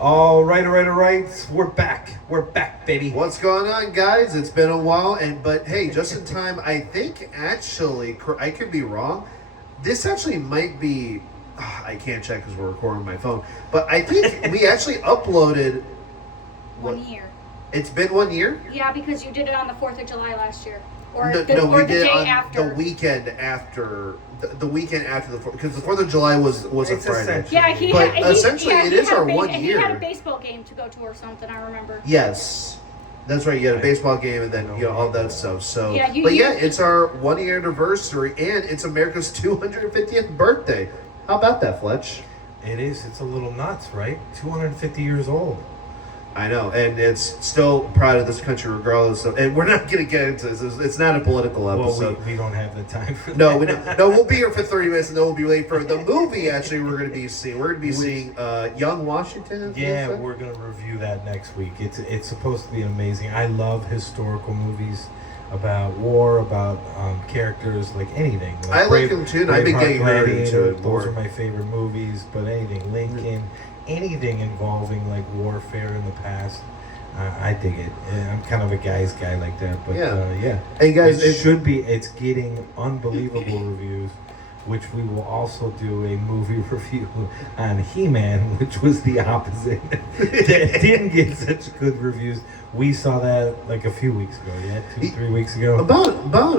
All right. We're back, baby. What's going on, guys? It's been a while, but hey, just in time. I think actually, I could be wrong. This actually might be. I can't check because we're recording on my phone, but I think we actually uploaded. 1 year. It's been 1 year. Yeah, because you did it on the 4th of July last year, We the did day it on after. the weekend after. The weekend after because the 4th of July was a It's Friday. essentially- Yeah, essentially it is our 1 He year. had a baseball game to go to or something. I remember. Yes, that's right. You had a baseball game and then all that stuff. So, Yeah, it's our 1 year anniversary and it's America's 250th birthday. How about that, Fletch? It is. It's a little nuts, right? 250 years old. I know, and it's still proud of this country regardless of. And we're not going to get into this. It's not a political episode. Well, we don't have the time for that. No, we don't. No, we'll be here for 30 minutes and then we'll be late for the movie. Actually, we're going to be seeing. We're going to be seeing Young Washington. Yeah, we're going to review that next week. It's supposed to be amazing. I love historical movies about war, about characters, like anything. I like them too, and I've been getting very into it. Those are my favorite movies, but anything, Lincoln, anything involving like warfare in the past, I dig it. I'm kind of a guy's guy like that, but yeah. Hey guys, it's getting unbelievable reviews, which we will also do a movie review on He-Man, which was the opposite. That didn't get such good reviews. We saw that like a few weeks ago, 2-3 weeks ago. About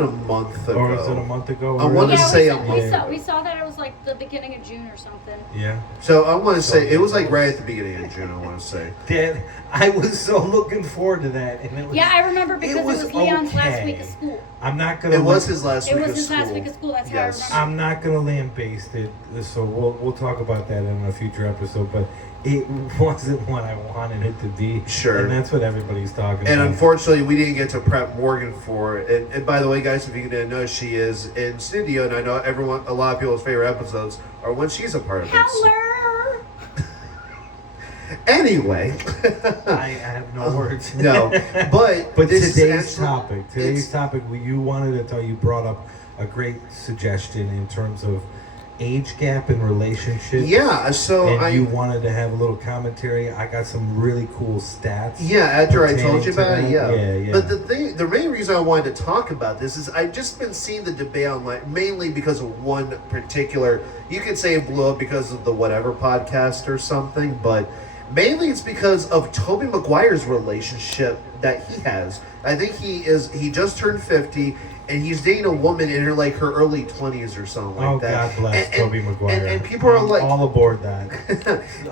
a month ago. Or was it a month ago? I want to say a month. We saw that it was like the beginning of June or something. Yeah. So I want to say it was like right at the beginning of June. I want to say. Dad, I was so looking forward to that, and it was. Yeah, I remember because it was Leon's last week of school. I'm not gonna. It was his last week of school. It was his last week of school. That's how I remember. I'm not gonna lambaste it, so we'll talk about that in a future episode, but. It wasn't what I wanted it to be. Sure. And that's what everybody's talking about. And unfortunately, we didn't get to prep Morgan for it. And by the way, guys, if you didn't know, she is in studio, and I know a lot of people's favorite episodes are when she's a part of it. Hello. Anyway. I have no words. No. But today's topic, you brought up a great suggestion in terms of age gap in relationships. Yeah, so you wanted to have a little commentary. I got some really cool stats. Yeah, after I told you about it, yeah. But the main reason I wanted to talk about this is I've just been seeing the debate online, mainly because of one particular, you could say it blew up because of the Whatever podcast or something, but mainly it's because of Tobey Maguire's relationship that he has. I think he just turned 50, and he's dating a woman in her early 20s or something like that. God bless Tobey Maguire. And people are like all aboard that.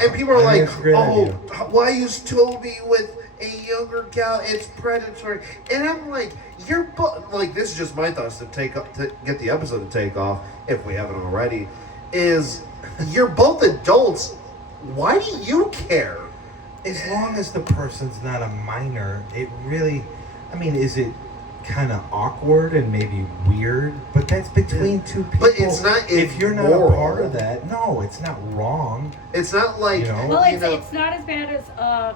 And people are like, oh, why is Toby with a younger gal? It's predatory. And I'm like, this is just my thoughts to get the episode to take off, if we haven't already, is you're both adults. Why do you care? As long as the person's not a minor, it really, is it kind of awkward and maybe weird, but that's between two people. But it's not. If you're not a part of that, no, it's not wrong. It's not like Well, it's not as bad as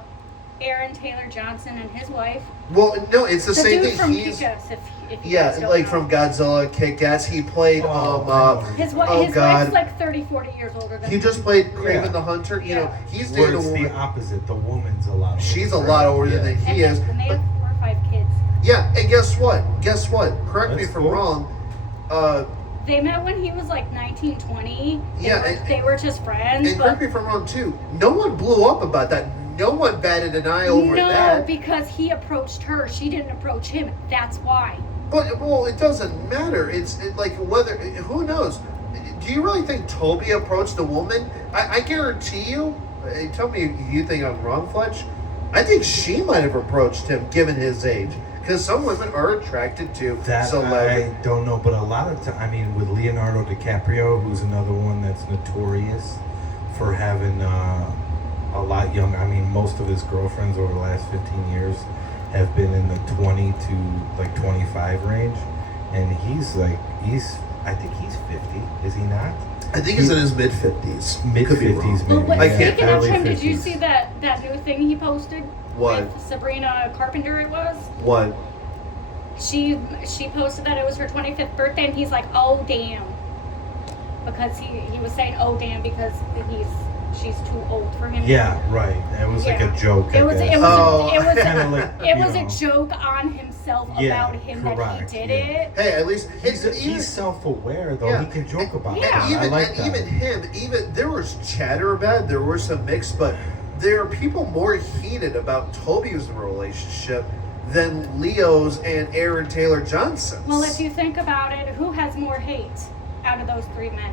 Aaron Taylor Johnson and his wife. Well, no, it's the same dude thing. From Kick-Ass, if you guys don't know. From Godzilla, Kick-Ass. He played. His wife's like 30, 40 years older than him. He just played Kraven the Hunter. You know, he's dating a woman. The opposite. The woman's a lot older. She's a lot older than he is. And they have 4 or 5 kids. Yeah, and guess what? Correct me if I'm wrong. They met when he was like 19, 20. They were just friends. And correct me if I'm wrong too. No one blew up about that. No one batted an eye over that. No, because he approached her. She didn't approach him. That's why. But it doesn't matter. It's like whether. Who knows? Do you really think Toby approached the woman? I guarantee you. Tell me if you think I'm wrong, Fletch. I think she might have approached him, given his age. Because some women are attracted to celebrity. I don't know, but a lot of time, with Leonardo DiCaprio, who's another one that's notorious for having a lot young. Most of his girlfriends over the last 15 years have been in the 20 to 25 range, and I think he's 50. Is he not? I think he's in his mid-50s. Mid-50s, maybe. Well, speaking of him, 50s. did you see that new thing he posted? What? With Sabrina Carpenter, it was? What? She posted that it was her 25th birthday, and he's like, oh, damn. Because he was saying, oh, damn, because she's too old for him. Yeah, right. It was like a joke. It was I guess. Kinda like, it was a joke on himself about him correct, that he did yeah. it. Hey, at least He's self-aware though. Yeah. He can joke about Yeah. it. I like that. Even him, there was chatter about it, there were some mix, but there are people more heated about Toby's relationship than Leo's and Aaron Taylor Johnson's. Well, if you think about it, who has more hate out of those three men?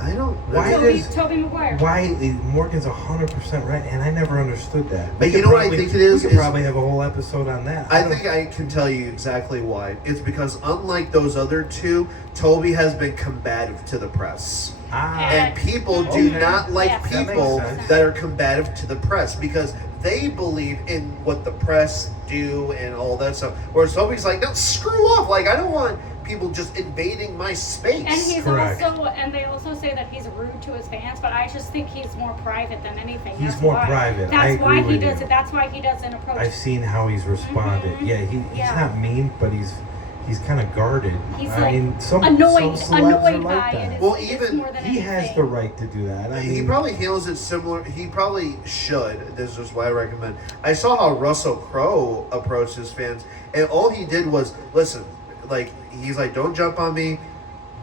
I don't. Why Tobey Maguire. Why Morgan's 100% right, and I never understood that. But We you could know what I think it is? We could probably have a whole episode on that. I think I can tell you exactly why. It's because unlike those other two, Toby has been combative to the press. And people do not like Yes, that people makes sense. that are combative to the press because they believe in what the press do and all that stuff. Whereas Toby's like, no, screw off. Like, I don't want people just invading my space. And he's Correct. also, and they also say that he's rude to his fans, but I just think he's more private than anything. He's That's more why. private. That's I why agree he with does you. it. That's why he doesn't approach. I've seen how he's responded. Mhm. Yeah, he's Yeah. not mean, but he's kind of guarded. He's I like mean, some annoyed celebs are by like it. that. It's, Well, it's even more than He has anything. the right to do that. I mean, He probably handles it similar. He probably should. This is why I recommend. I saw how Russell Crowe approached his fans, and all he did was listen. Like he's like, "Don't jump on me,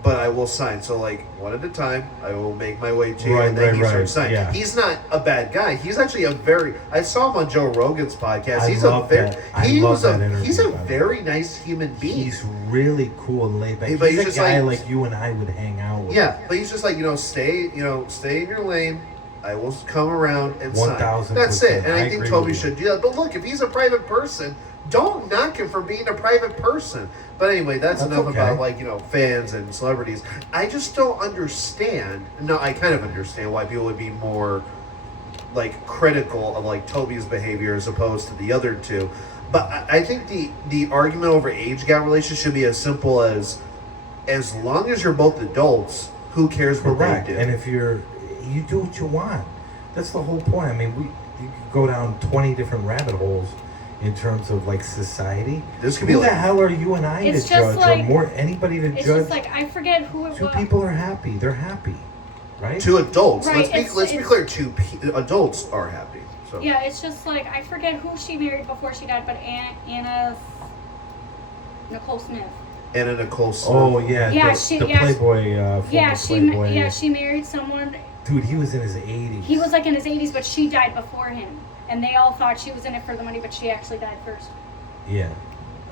but I will sign." So like one at a time, I will make my way to you, and then he starts signing. yeah. He's not a bad guy. He's actually a very. I saw him on Joe Rogan's podcast. I He's love a very. that. I He love was that a. interview, He's a by the way. very nice human being. he's really cool and laid back. But He's he's a just guy like- like you and I would hang out with. Yeah, but he's just like, stay in your lane. I will come around and sign. 1000%. That's it. And I, I think agree Toby with you. should do that. But look, if he's a private person, don't knock him for being a private person. But anyway, that's enough okay. about fans and celebrities. I just don't understand. No, I kind of understand why people would be more critical of Toby's behavior as opposed to the other two. But I think the argument over age gap relationship should be as simple as long as you're both adults, who cares what Correct. they do? And if you do what you want, that's the whole point. I mean, you could go down 20 different rabbit holes in terms of society. This could Who be the hell are you and I It's to just judge, or more anybody to It's judge? just I forget who it Two was. people are happy. They're happy, right? two adults. Right, Let's be clear. Adults are happy. So Yeah, it's just I forget who she married before she died, but Anna Nicole Smith. Anna Nicole Smith. Oh yeah, Yeah, the Playboy. Yeah, Playboy. she married someone. Dude, he was in his 80s. He was in his 80s, but she died before him, and they all thought she was in it for the money, but she actually died first. Yeah,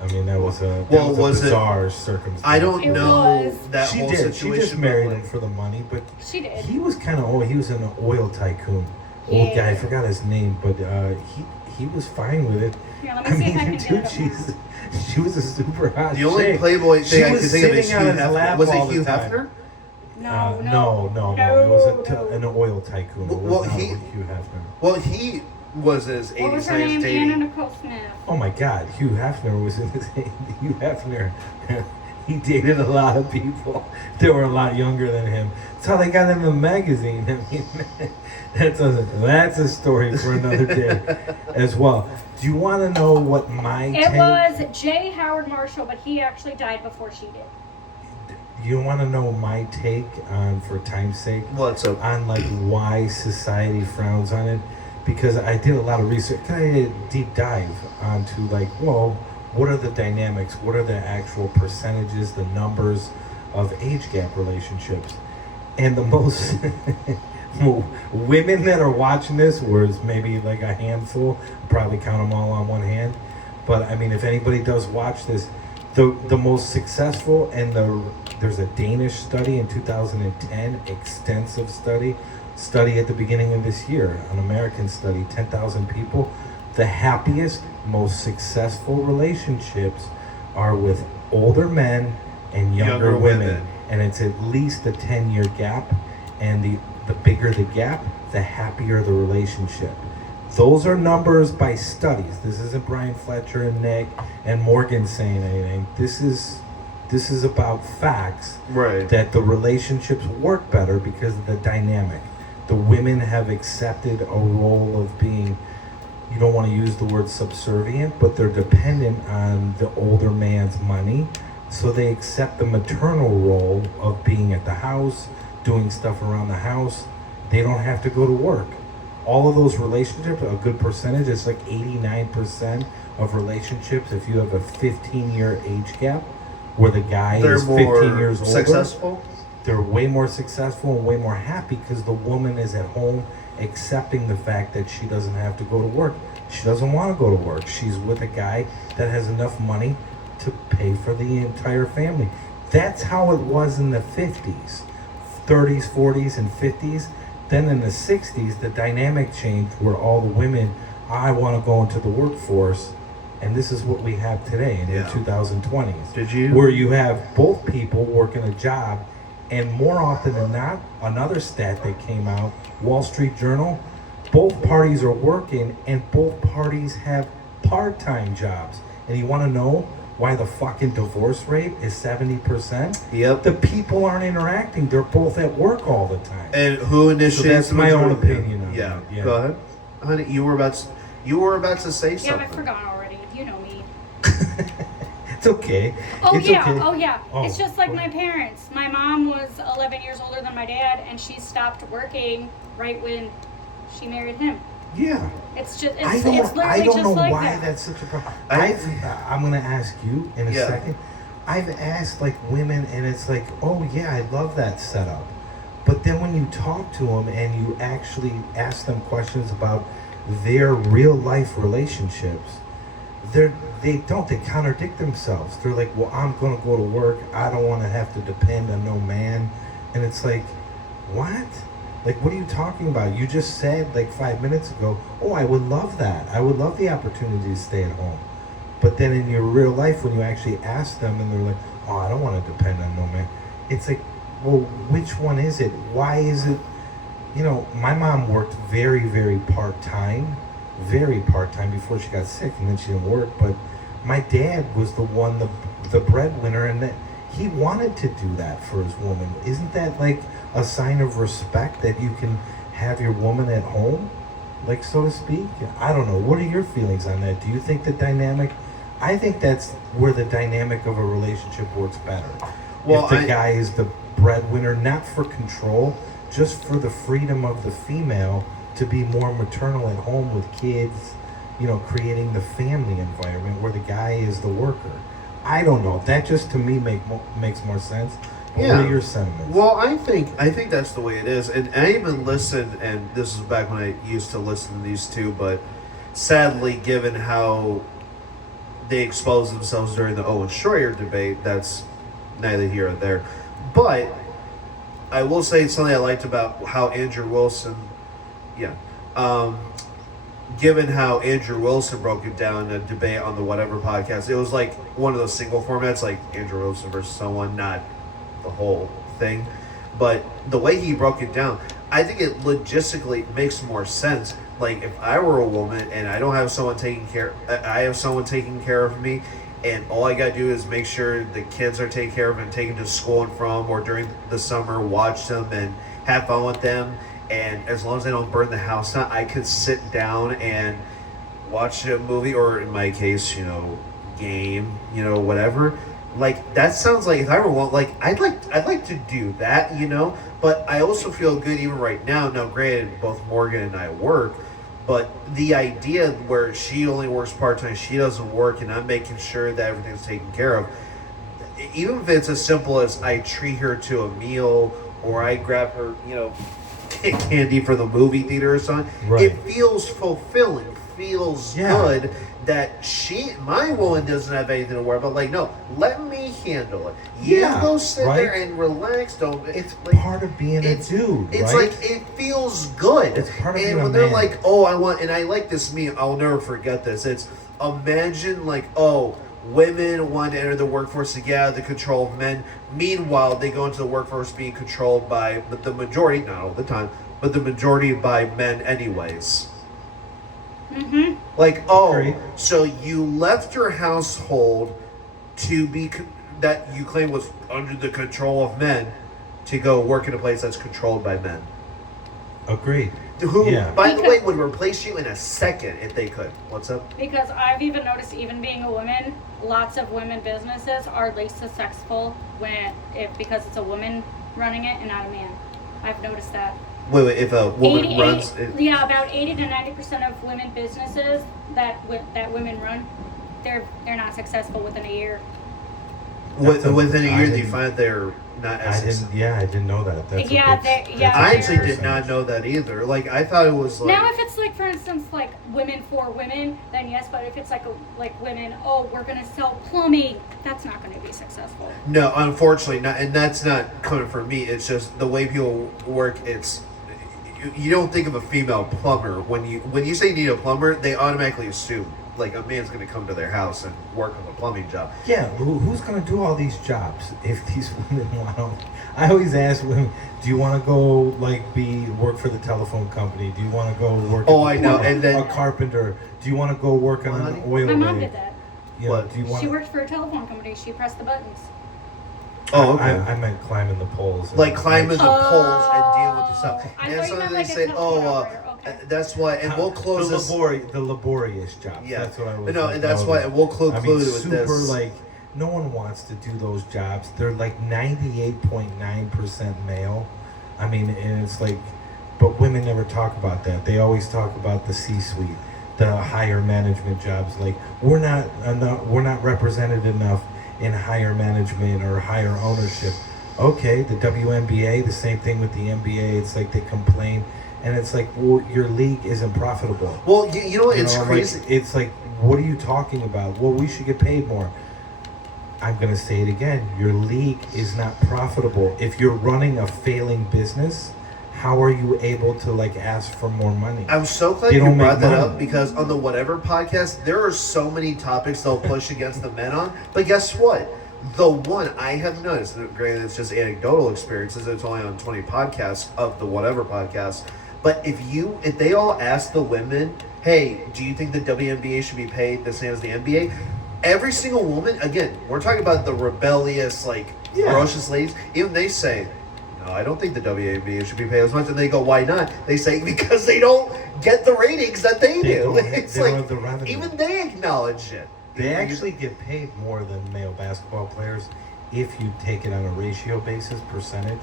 I mean that was a was it- bizarre circumstance. I don't It know was. that She whole did. situation. She just married him for the money, but She did. he was kind of old. He was an oil tycoon, old guy. I forgot his name, but he was fine with it. Here, let me see if I can dude, get it up now. she was a super hot. The only chick. Playboy She thing I was can think of is sitting Hugh on his Hefner. lap Was all it the Hugh time. Hefner? No. No. It was an oil tycoon. It was Well, not he- Hugh Hefner. Well, he was in his 80s. What was her and name? dating- Anna Nicole Smith. Oh my God, Hugh Hefner was in his. Hugh Hefner, he dated a lot of people. They were a lot younger than him. That's how they got in the magazine. I mean, that's a story for another day, as well. Do you want to know what my It take? was J. Howard Marshall, but he actually died before she did. You want to know my take on, for time's sake, What's up? on why society frowns on it? Because I did a lot of research. I did a deep dive onto what are the dynamics? What are the actual percentages, the numbers of age gap relationships? And the most women that are watching this was maybe a handful. Probably count them all on one hand. But I mean, if anybody does watch this, the most successful there's a Danish study in 2010, extensive study at the beginning of this year, an American study, 10,000 people. The happiest, most successful relationships are with older men and younger women. And it's at least a 10-year gap. And the bigger the gap, the happier the relationship. Those are numbers by studies. This isn't Brian Fletcher and Nick and Morgan saying anything. This is about facts. Right. That the relationships work better because of the dynamic. The women have accepted a role of being, you don't want to use the word subservient, but they're dependent on the older man's money. So they accept the maternal role of being at the house, doing stuff around the house, They don't have to go to work. All of those relationships, a good percentage, it's like 89% of relationships, if you have a 15-year age gap, where the guy They're is 15 more years older, successful. they're way more successful and way more happy because the woman is at home accepting the fact that she doesn't have to go to work. She doesn't want to go to work. She's with a guy that has enough money to pay for the entire family. That's how it was in the 50s, 30s, 40s, and 50s. Then in the 60s, the dynamic changed where all the women, I want to go into the workforce. And this is what we have today in the 2020s. Did you? Where you have both people working a job. And more often than not, another stat that came out, Wall Street Journal, both parties are working and both parties have part-time jobs. And you want to know why the fucking divorce rate is 70%? Yep. The people aren't interacting. They're both at work all the time. And who initiates? So that's the my own majority? opinion on Yeah. it. Yeah. Go ahead, honey. You were about to say Yeah, something. I forgot already. You know me. It's okay. Oh It's yeah, okay. oh yeah. Oh. It's just like my parents. My mom was 11 years older than my dad, and she stopped working right when she married him. Yeah. It's just, I it's don't literally know just like why that. that's such a problem. I'm going to ask you in a Yeah. second. I've asked like women, and it's like, oh yeah, I love that setup. But then when you talk to them and you actually ask them questions about their real life relationships, they contradict themselves. They're like, well, I'm going to go to work. I don't want to have to depend on no man. And it's like, what? Like, what are you talking about? You just said like 5 minutes ago, oh, I would love that. I would love the opportunity to stay at home. But then in your real life, when you actually ask them and they're like, oh, I don't want to depend on no man. It's like, well, which one is it? Why is it? You know, my mom worked very, very part-time before she got sick, and then she didn't work. But my dad was the one, the breadwinner, and that he wanted to do that for his woman. Isn't that like a sign of respect that you can have your woman at home, like, so to speak? I don't know. What are your feelings on that? Do you think the dynamic? I think that's where the dynamic of a relationship works better. Well, if the guy is the breadwinner, not for control, just for the freedom of the female to be more maternal at home with kids, you know, creating the family environment where the guy is the worker. I don't know. That just to me makes more sense. But Yeah. what are your sentiments? Well, I think that's the way it is. And I even listened, and this is back when I used to listen to these two, but sadly, given how they exposed themselves during the Owen Schroyer debate, that's neither here or there. But I will say something I liked about how Andrew Wilson, given how Andrew Wilson broke it down in a debate on the Whatever podcast, it was like one of those single formats, like Andrew Wilson versus someone, not the whole thing. But the way he broke it down, I think it logistically makes more sense. Like, if I were a woman and I don't have someone taking care, I have someone taking care of me, and all I gotta do is make sure the kids are taken care of and taken to school and from, or during the summer, watch them and have fun with them. And as long as I don't burn the house down, I could sit down and watch a movie, or in my case, game, whatever. Like, that sounds like, if I were one, like, I'd like to do that, But I also feel good even right now. Now, granted, both Morgan and I work, but the idea where she only works part-time, she doesn't work, and I'm making sure that everything's taken care of. Even if it's as simple as I treat her to a meal, or I grab her, candy for the movie theater or something, Right. It feels fulfilling, feels good that my woman doesn't have anything to worry about. Like, no, let me handle it. You go sit there and relax. It's like, part of being a dude, It's right? like, it feels good. It's part of and being a when they're man. like, oh, and I like this meme, I'll never forget this. It's, imagine like, oh, women want to enter the workforce to get out of the control of men. Meanwhile, they go into the workforce being controlled by the majority, not all the time, but the majority by men anyways. Mm-hmm. Like, oh, Agreed. so you left your household to be, that you claim was under the control of men, to go work in a place that's controlled by men. Agreed. Who, Yeah. by the way, would replace you in a second if they could. What's up? Because I've even noticed, even being a woman, lots of women businesses are least successful because it's a woman running it and not a man. I've noticed that. Wait, if a woman 88 runs, yeah, about 80 to 90% of women businesses that women run, they're not successful within a year. within a I year, they didn't- find they're not as I successful. didn't. Yeah, I didn't know that. That's Yeah, a big, yeah, I that's a actually big did not percentage. know that either. Like I thought it was like Now, if it's like, for instance, like women for women, then yes. But if it's like women, oh, we're gonna sell plumbing, that's not gonna be successful. no, unfortunately not, and that's not coming from me. It's just the way people work. It's you don't think of a female plumber when you say you need a plumber, they automatically assume like a man's going to come to their house and work on a plumbing job. Yeah, who's going to do all these jobs if these women want to? I always ask women, do you want to go work for the telephone company? Do you want to go work? Oh, as I know, and then- a carpenter. Do you want to go work on an oil My mom rig? did that. You know, What? do you want? She worked for a telephone company. She pressed the buttons. Oh, okay. I meant climbing the poles. Like climbing the Oh. poles and dealing with the stuff. I And thought so you meant they like a say, telephone operator. Okay. that's why, and we'll close this. the laborious jobs. Yeah, That's what I was. no, and that's why, and we'll conclude with super, this. no one wants to do those jobs. They're like 98.9% male. I mean, and it's like, but women never talk about that. They always talk about the C-suite, the higher management jobs. Like we're not represented enough in higher management or higher ownership. Okay, the WNBA, the same thing with the NBA. It's like they complain, and it's like, well, your league isn't profitable. Well, you know what? It's Like, crazy. it's like, what are you talking about? Well, we should get paid more. I'm going to say it again. Your league is not profitable. If you're running a failing business, how are you able to ask for more money? I'm so glad They you don't brought make that money. up because on the Whatever podcast, there are so many topics they'll push against the men on. But guess what? The one I have noticed, and granted it's just anecdotal experiences, it's only on 20 podcasts of the Whatever podcast. But if they all ask the women, hey, do you think the WNBA should be paid the same as the NBA? Every single woman, again, we're talking about the rebellious, ferocious ladies, even they say, no, I don't think the WNBA should be paid as much. And they go, why not? They say, because they don't get the ratings that they do. It's they don't have the revenue. even they acknowledge it. They actually get paid more than male basketball players if you take it on a ratio basis, percentage.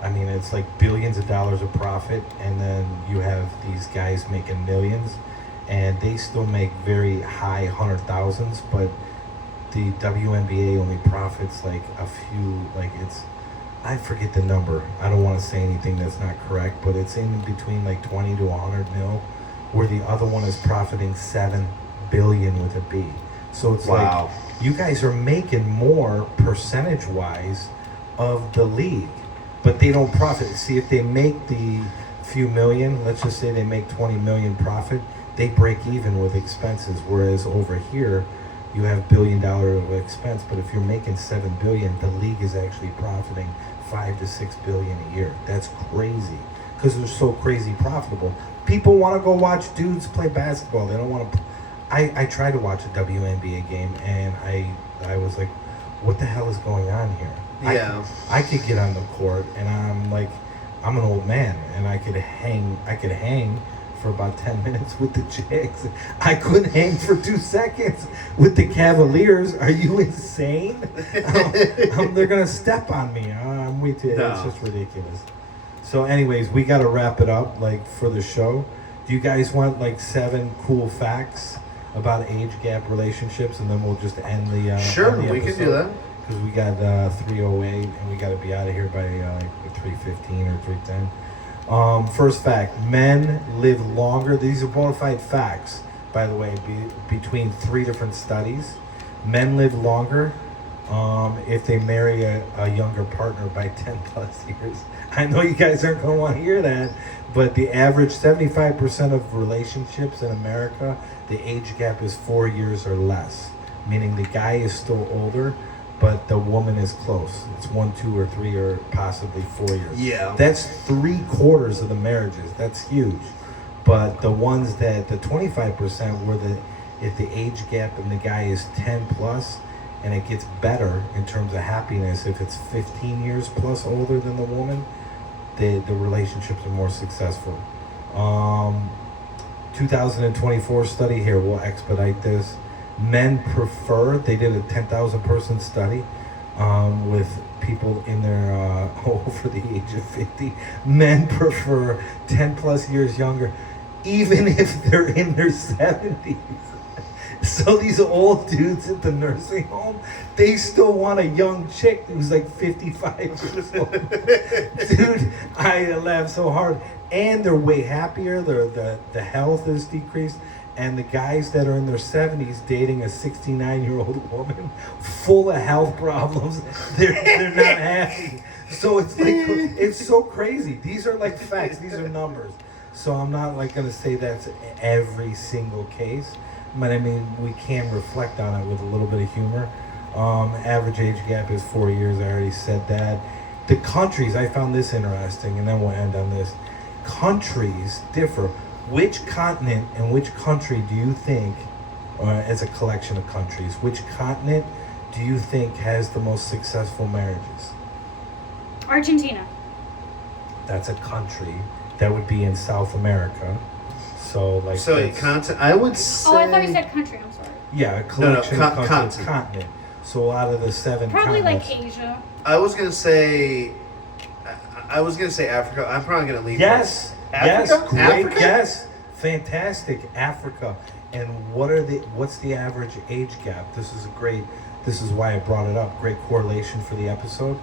I mean, it's like billions of dollars of profit, and then you have these guys making millions, and they still make very high 100,000s, but the WNBA only profits like a few, I forget the number. I don't want to say anything that's not correct, but it's in between 20 to 100 mil, where the other one is profiting 7 billion with a B. So it's Wow. like you guys are making more percentage-wise of the league, but they don't profit. See, if they make the few million, let's just say they make 20 million profit, they break even with expenses. Whereas over here, you have $1 billion of expense, but if you're making 7 billion, the league is actually profiting 5 to 6 billion a year. That's crazy because they're so crazy profitable. People want to go watch dudes play basketball. They don't want to. I tried to watch a WNBA game, and I was like, what the hell is going on here? Yeah. I could get on the court, and I'm an old man, and I could hang for about 10 minutes with the Jags. I couldn't hang for 2 seconds with the Cavaliers. Are you insane? They're gonna step on me. I'm way too. No. It's just ridiculous. So, anyways, we gotta wrap it up for the show. Do you guys want 7 cool facts about age gap relationships, and then we'll just end the Sure, end the we can do episode? that. Because we got 3:08, and we got to be out of here by 3:15 or 3:10. First fact: men live longer. These are bona fide facts, by the way. Between 3 different studies, men live longer if they marry a younger partner by 10 plus years. I know you guys aren't going to want to hear that, but the average 75% of relationships in America, the age gap is 4 years or less, meaning the guy is still older, but the woman is close. It's 1, 2, or 3, or possibly 4 years. Yeah. That's 3/4 of the marriages. That's huge. But the ones the 25% where if the age gap and the guy is 10 plus, and it gets better in terms of happiness if it's 15 years plus older than the woman, the relationships are more successful. 2024 study here, we'll expedite this. Men prefer, they did a 10,000 person study with people in their over the age of 50. Men prefer 10 plus years younger, even if they're in their 70s. So these old dudes at the nursing home, they still want a young chick who's like 55 years old. Dude, I laugh so hard. And they're way happier. The health is decreased. And the guys that are in their 70s dating a 69-year-old woman full of health problems, they're not happy. So it's like, it's so crazy. These are like facts. These are numbers. So I'm not like going to say that's every single case. But I mean, we can reflect on it with a little bit of humor. Average age gap is 4 years. I already said that. The countries, I found this interesting, and then we'll end on this. Countries differ. Which continent and which country do you think, as a collection of countries, which continent do you think has the most successful marriages? Argentina. That's a country. That would be in South America. So like. So continent. I would say. Oh, I thought you said country. I'm sorry. Yeah, a collection of continent. Continent. So out of the 7 Probably continents. like Asia. I was gonna say Africa. I'm probably gonna leave. Yes. Africa? Yes. Great. Africa? Yes. Fantastic. Africa. And what's the average age gap? This is why I brought it up. Great correlation for the episode.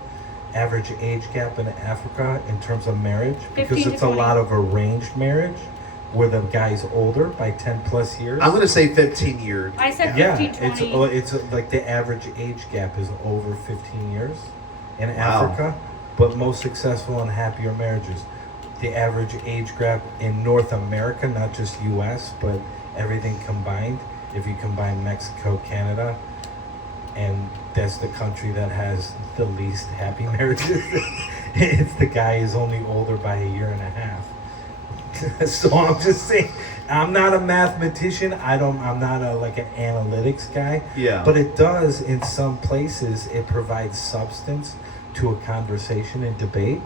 Average age gap in Africa in terms of marriage, because 15 to it's a 20. lot of arranged marriage where the guy's older by 10 plus years. I'm gonna say 15 years. I said Yeah, 15, 20. it's like the average age gap is over 15 years in Wow. Africa, but most successful and happier marriages. The average age gap in North America, not just U.S., but everything combined. If you combine Mexico, Canada, and that's the country that has the least happy marriages. It's the guy is only older by a year and a half. So I'm just saying, I'm not a mathematician. I'm not like an analytics guy. Yeah. But it does, in some places, it provides substance to a conversation and debate.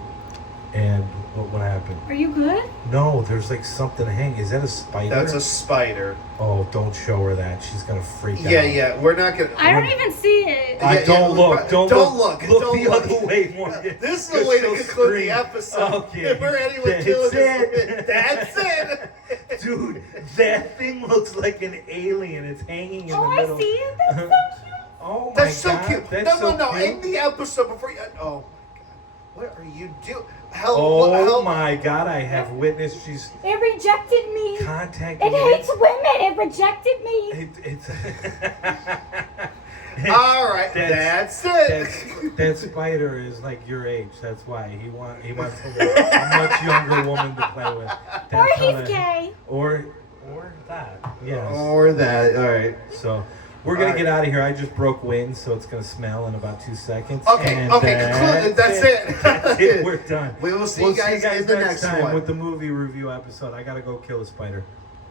And what happened? Are you good? No, there's like something hanging. Is that a spider? That's a spider. Oh, don't show her that. She's gonna freak out. Yeah. We're not gonna. I don't even see it. Don't look. Don't look. Look Don't the look. other way, Morgan. This is the way to She'll conclude scream. the episode. Okay. If we're anyone That's killing it. this, that's it. Dude, that thing looks like an alien. It's hanging in Oh, the I middle. see it. That's so cute. Oh my That's so God. cute. That's No. cute. In the episode before you. Oh, what are you doing? Oh my God! I have witnessed. She's It rejected me. contacting. It hates women. It rejected me. It's. All right, that's it. That spider is like your age. That's why he wants a much younger woman to play with. That's Or how he's gay. Or that. Yes. Or that. All right. So we're gonna All right. get out of here. I just broke wind, so it's gonna smell in about 2 seconds. Okay. And Concluded. That's it. That's it. We're done. We will see you guys in the next one. with the movie review episode. I gotta go kill a spider.